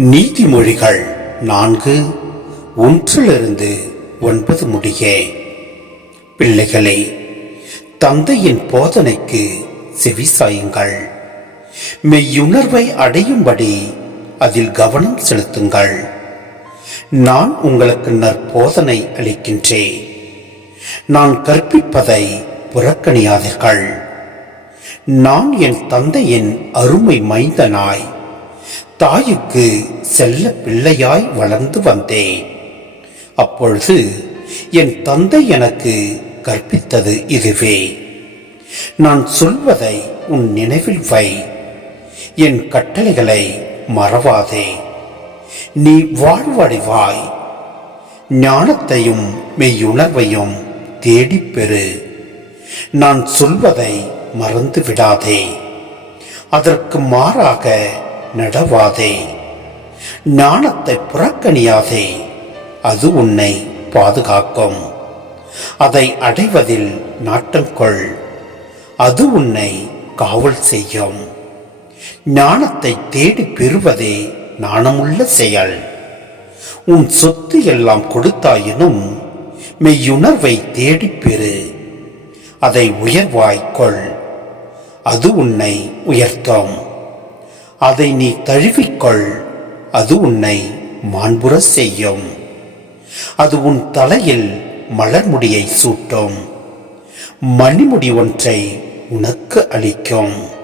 நீதிமொழிகள் நான்கு ஒன்றிலிருந்து ஒன்பது முடிய. பிள்ளைகளே தந்தையின் போதனைக்கு செவிசாயுங்கள். மெய்யுணர்வை அடையும்படி அதில் கவனம் செலுத்துங்கள். நான் உங்களுக்கு நற்போதனை அளிக்கின்றேன். நான் கற்பிப்பதை புறக்கணியாதீர்கள். நான் என் தந்தையின் அருமை மைந்தனாய். தாயுக்கு செல்ல பிள்ளையாய் வளர்ந்து வந்தேன். அப்பொழுது என் தந்தை எனக்கு கற்பித்தது இதுவே. நான் சொல்வதை உன் நினைவில் வை. என் கட்டளைகளை மறவாதே. நீ வாழ்வடைவாய். ஞானத்தையும் மெய்யுணர்வையும் தேடிப் பெறு. நான் சொல்வதை மறந்து விடாதே அதற்கு மாறாக நடவாதே. ஞானத்தை புறக்கணியாதே. அது உன்னை பாதுகாக்கும். அதை அடைவதில் நாட்டங்கொள் அது உன்னை காவல் செய்யும். ஞானத்தை தேடி பெறுவதே நாணமுள்ள செயல். உன் சொத்து எல்லாம் கொடுத்தாயினும் மெய்யுணர்வை தேடிப் பெறு. அதை உயர்வாய்க்கொள் அது உன்னை உயர்த்தும். அதை நீ தழுவிக்கொள். அது உன்னை மாண்புற செய்யும். அது உன் தலையில் மலர்முடியை சூட்டும். மணிமுடி ஒன்றை உனக்கு அளிக்கும்.